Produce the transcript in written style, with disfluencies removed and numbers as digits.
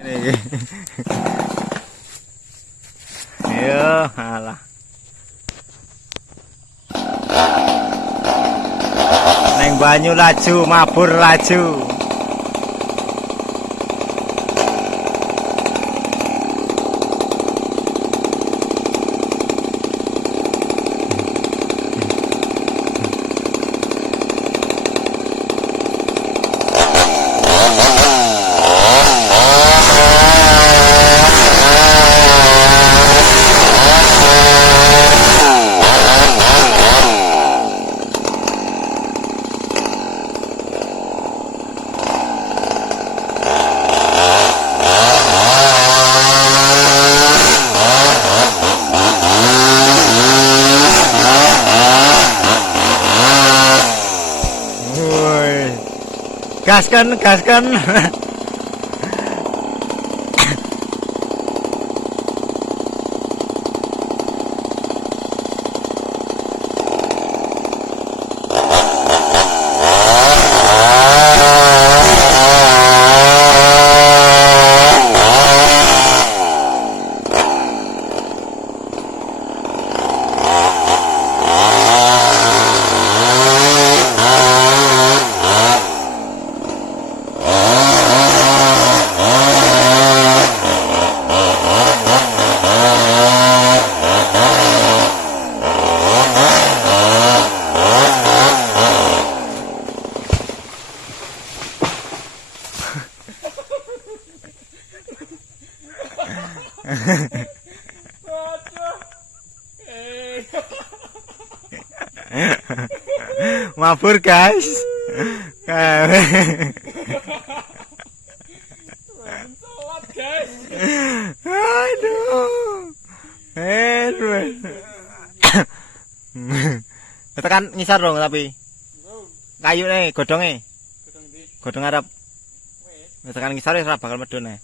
Ayo, alah. Neng banyu laju, mabur laju. Gaskan, gaskan. Mabur guys. Solat guys. Aduh. Tekan ngisar dong tapi. Kayu nih godongnya. Godong Arab. Tekan ngisar wis ora bakal medhun.